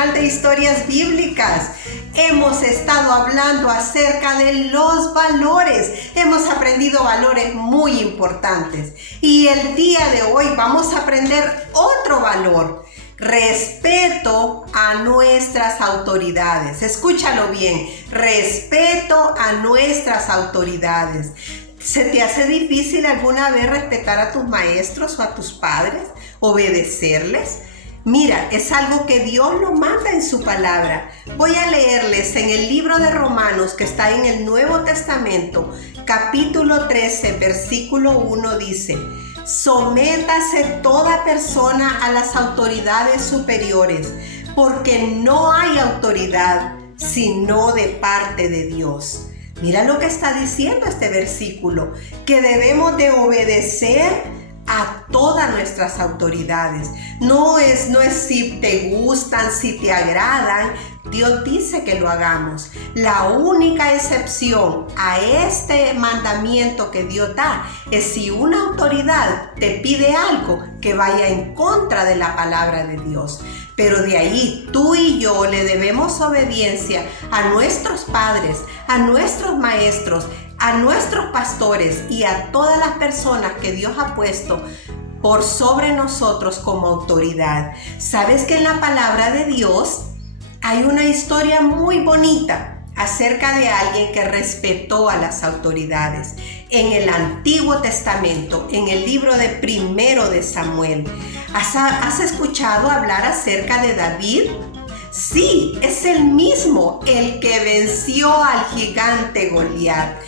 canal de Historias Bíblicas. Hemos estado hablando acerca de los valores. Hemos aprendido valores muy importantes. Y el día de hoy vamos a aprender otro valor. Respeto a nuestras autoridades. Escúchalo bien. Respeto a nuestras autoridades. ¿Se te hace difícil alguna vez respetar a tus maestros o a tus padres? ¿Obedecerles? Mira, es algo que Dios lo manda en su palabra. Voy a leerles en el libro de Romanos, que está en el Nuevo Testamento, capítulo 13, versículo 1, dice: sométase toda persona a las autoridades superiores, porque no hay autoridad sino de parte de Dios. Mira lo que está diciendo este versículo, que debemos de obedecer a todas nuestras autoridades. No es si te gustan, si te agradan. Dios dice que lo hagamos. La única excepción a este mandamiento que Dios da es si una autoridad te pide algo que vaya en contra de la palabra de Dios. Pero de ahí tú y yo le debemos obediencia a nuestros padres, a nuestros maestros, a nuestros pastores y a todas las personas que Dios ha puesto por sobre nosotros como autoridad. ¿Sabes que en la palabra de Dios hay una historia muy bonita acerca de alguien que respetó a las autoridades? En el Antiguo Testamento, en el libro de Primero de Samuel, ¿has escuchado hablar acerca de David? Sí, es el mismo, el que venció al gigante Goliat.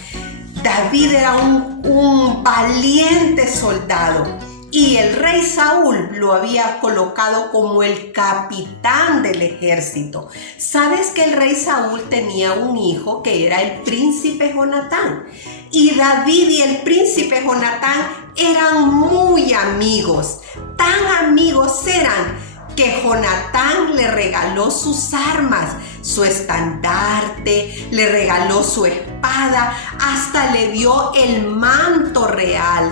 David era un valiente soldado y el rey Saúl lo había colocado como el capitán del ejército. ¿Sabes que el rey Saúl tenía un hijo que era el príncipe Jonatán? Y David y el príncipe Jonatán eran muy amigos. Tan amigos eran que Jonatán le regaló sus armas, su estandarte, le regaló su espada, hasta le dio el manto real.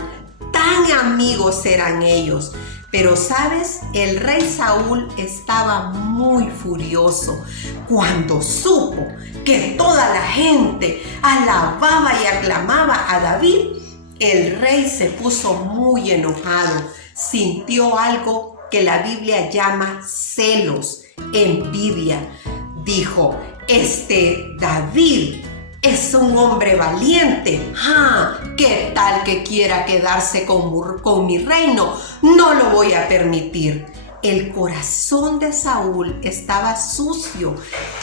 Tan amigos eran ellos. Pero ¿sabes? El rey Saúl estaba muy furioso cuando supo que toda la gente alababa y aclamaba a David. El rey se puso muy enojado, sintió algo que la Biblia llama celos, envidia. Dijo: David es un hombre valiente. ¿Qué tal que quiera quedarse con mi reino? No lo voy a permitir. El corazón de Saúl estaba sucio,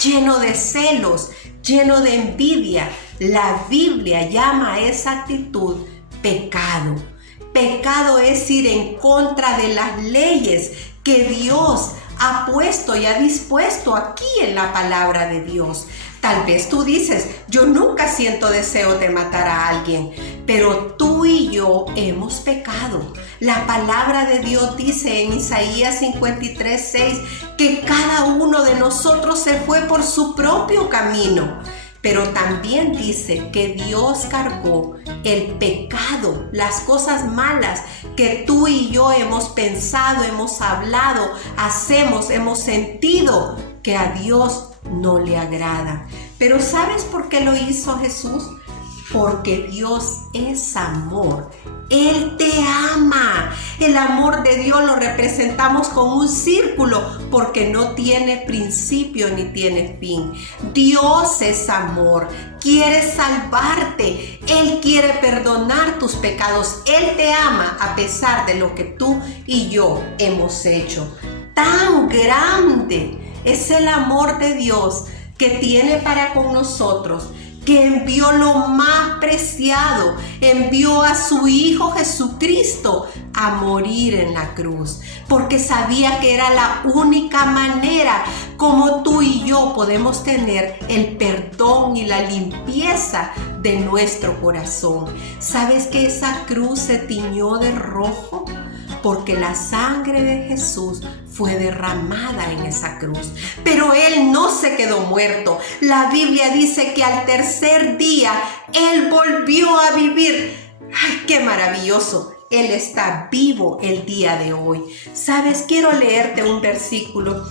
lleno de celos, lleno de envidia. La Biblia llama a esa actitud pecado. Pecado es ir en contra de las leyes que Dios ha puesto y ha dispuesto aquí en la palabra de Dios. Tal vez tú dices: yo nunca siento deseo de matar a alguien, pero tú y yo hemos pecado. La palabra de Dios dice en Isaías 53:6 que cada uno de nosotros se fue por su propio camino. Pero también dice que Dios cargó el pecado, las cosas malas que tú y yo hemos pensado, hemos hablado, hemos sentido que a Dios no le agrada. Pero ¿sabes por qué lo hizo Jesús? Porque Dios es amor. Él te ama. El amor de Dios lo representamos con un círculo porque no tiene principio ni tiene fin. Dios es amor. Quiere salvarte. Él quiere perdonar tus pecados. Él te ama a pesar de lo que tú y yo hemos hecho. Tan grande es el amor de Dios que tiene para con nosotros, que envió lo más preciado, envió a su Hijo Jesucristo a morir en la cruz, porque sabía que era la única manera como tú y yo podemos tener el perdón y la limpieza de nuestro corazón. ¿Sabes que esa cruz se tiñó de rojo? Porque la sangre de Jesús fue derramada en esa cruz. Pero Él no se quedó muerto. La Biblia dice que al tercer día Él volvió a vivir. ¡Ay, qué maravilloso! Él está vivo el día de hoy. ¿Sabes? Quiero leerte un versículo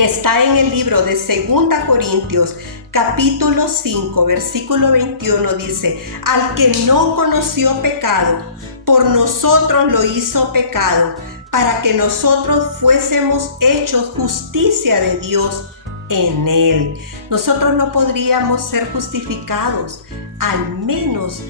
que está en el libro de 2 Corintios, capítulo 5, versículo 21, dice: al que no conoció pecado, por nosotros lo hizo pecado, para que nosotros fuésemos hechos justicia de Dios en él. Nosotros no podríamos ser justificados, al menos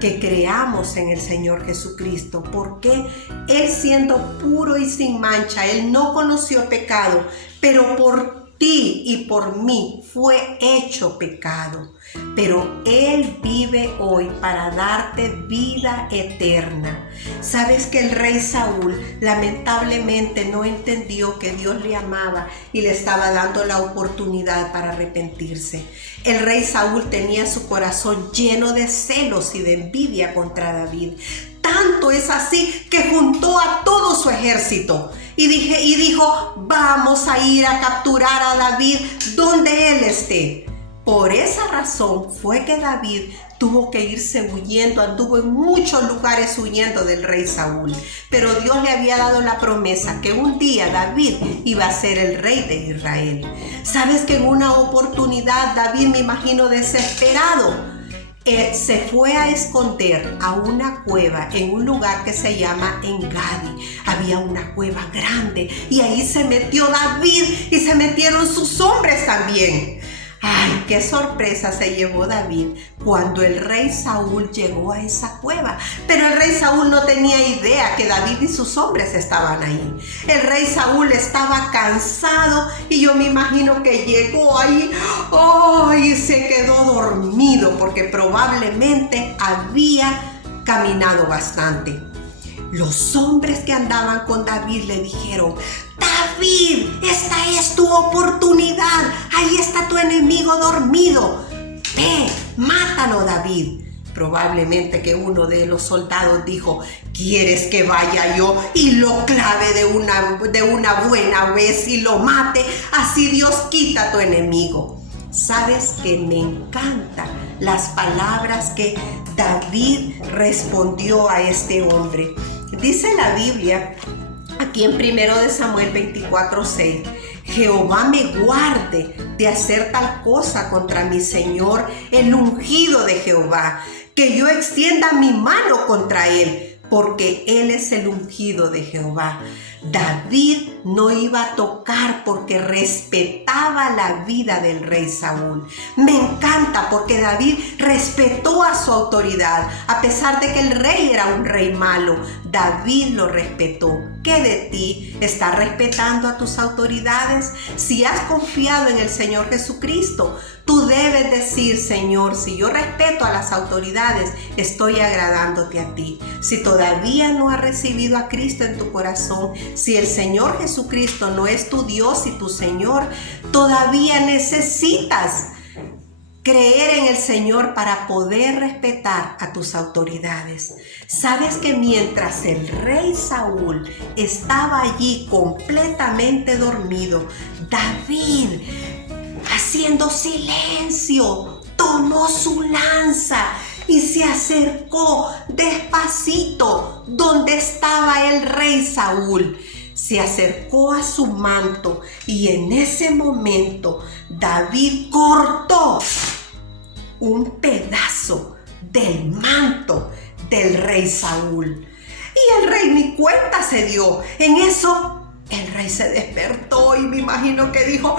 que creamos en el Señor Jesucristo, porque Él, siendo puro y sin mancha, Él no conoció pecado, pero por ti y por mí fue hecho pecado. Pero Él vive hoy para darte vida eterna. Sabes que el rey Saúl lamentablemente no entendió que Dios le amaba y le estaba dando la oportunidad para arrepentirse. El rey Saúl tenía su corazón lleno de celos y de envidia contra David. Tanto es así que juntó a todo su ejército y dijo: vamos a ir a capturar a David donde él esté. Por esa razón fue que David tuvo que irse huyendo, anduvo en muchos lugares huyendo del rey Saúl. Pero Dios le había dado la promesa que un día David iba a ser el rey de Israel. Sabes que en una oportunidad David, me imagino desesperado, se fue a esconder a una cueva en un lugar que se llama En-Gadi. Había una cueva grande y ahí se metió David y se metieron sus hombres también. ¡Ay, qué sorpresa se llevó David cuando el rey Saúl llegó a esa cueva! Pero el rey Saúl no tenía idea que David y sus hombres estaban ahí. El rey Saúl estaba cansado y yo me imagino que llegó ahí y se quedó dormido porque probablemente había caminado bastante. Los hombres que andaban con David le dijeron: David, esta es tu oportunidad. Ahí está tu enemigo dormido. Ve, mátalo, David. Probablemente que uno de los soldados dijo: ¿quieres que vaya yo y lo clave de una buena vez y lo mate? Así Dios quita a tu enemigo. Sabes que me encantan las palabras que David respondió a este hombre. Dice la Biblia, aquí en 1 Samuel 24:6, Jehová me guarde de hacer tal cosa contra mi Señor, el ungido de Jehová, que yo extienda mi mano contra él, porque él es el ungido de Jehová. David no iba a tocar porque respetaba la vida del rey Saúl. Me encanta porque David respetó a su autoridad. A pesar de que el rey era un rey malo, David lo respetó. ¿Qué de ti? ¿Estás respetando a tus autoridades? Si has confiado en el Señor Jesucristo, tú debes decir: Señor, si yo respeto a las autoridades, estoy agradándote a ti. Si todavía no has recibido a Cristo en tu corazón, si el Señor Jesucristo no es tu Dios y tu Señor, todavía necesitas creer en el Señor para poder respetar a tus autoridades. Sabes que mientras el rey Saúl estaba allí completamente dormido, David, haciendo silencio, tomó su lanza y se acercó despacito donde estaba el rey Saúl. Se acercó a su manto y en ese momento David cortó un pedazo del manto del rey Saúl. Y el rey ni cuenta se dio. En eso el rey se despertó y me imagino que dijo: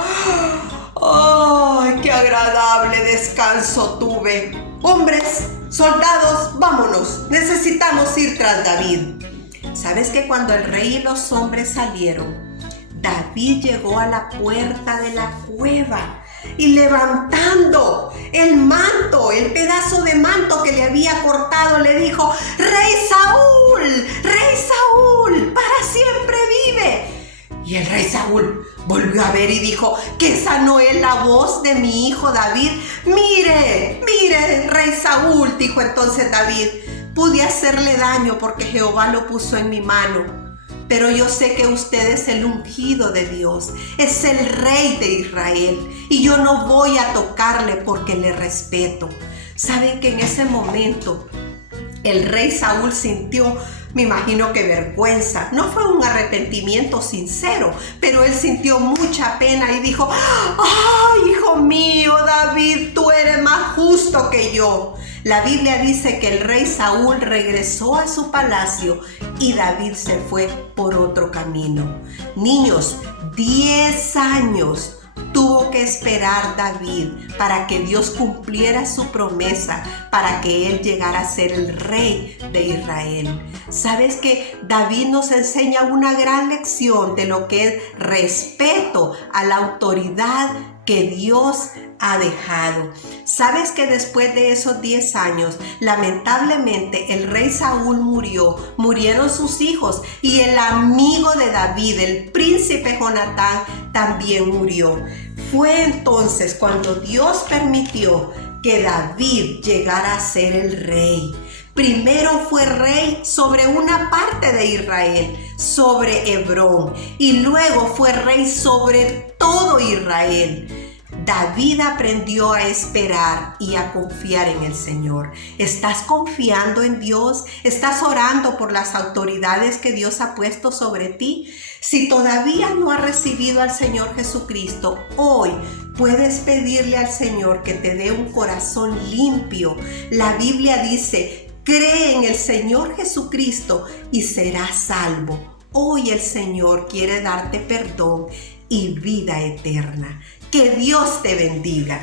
¡ay, qué agradable descanso tuve! Hombres, soldados, vámonos, necesitamos ir tras David. ¿Sabes que cuando el rey y los hombres salieron, David llegó a la puerta de la cueva y levantando el manto, el pedazo de manto que le había cortado, le dijo: ¡Rey Saúl, para siempre vive! Y el rey Saúl volvió a ver y dijo: ¿que esa no es la voz de mi hijo David? Mire, rey Saúl, dijo entonces David: pude hacerle daño porque Jehová lo puso en mi mano. Pero yo sé que usted es el ungido de Dios, es el rey de Israel, y yo no voy a tocarle porque le respeto. ¿Saben que en ese momento el rey Saúl sintió Me imagino que vergüenza. No fue un arrepentimiento sincero, pero él sintió mucha pena y dijo: ¡ay, hijo mío, David, tú eres más justo que yo! La Biblia dice que el rey Saúl regresó a su palacio y David se fue por otro camino. Niños, 10 años tuvo que esperar David para que Dios cumpliera su promesa, para que él llegara a ser el rey de Israel. ¿Sabes que David nos enseña una gran lección de lo que es respeto a la autoridad que Dios ha dejado? ¿Sabes que después de esos 10 años, lamentablemente el rey Saúl murió, murieron sus hijos y el amigo de David, el príncipe Jonatán, también murió? Fue entonces cuando Dios permitió que David llegara a ser el rey. Primero fue rey sobre una parte de Israel, sobre Hebrón, y luego fue rey sobre todo Israel. David aprendió a esperar y a confiar en el Señor. ¿Estás confiando en Dios? ¿Estás orando por las autoridades que Dios ha puesto sobre ti? Si todavía no has recibido al Señor Jesucristo, hoy puedes pedirle al Señor que te dé un corazón limpio. La Biblia dice: cree en el Señor Jesucristo y serás salvo. Hoy el Señor quiere darte perdón y vida eterna. Que Dios te bendiga.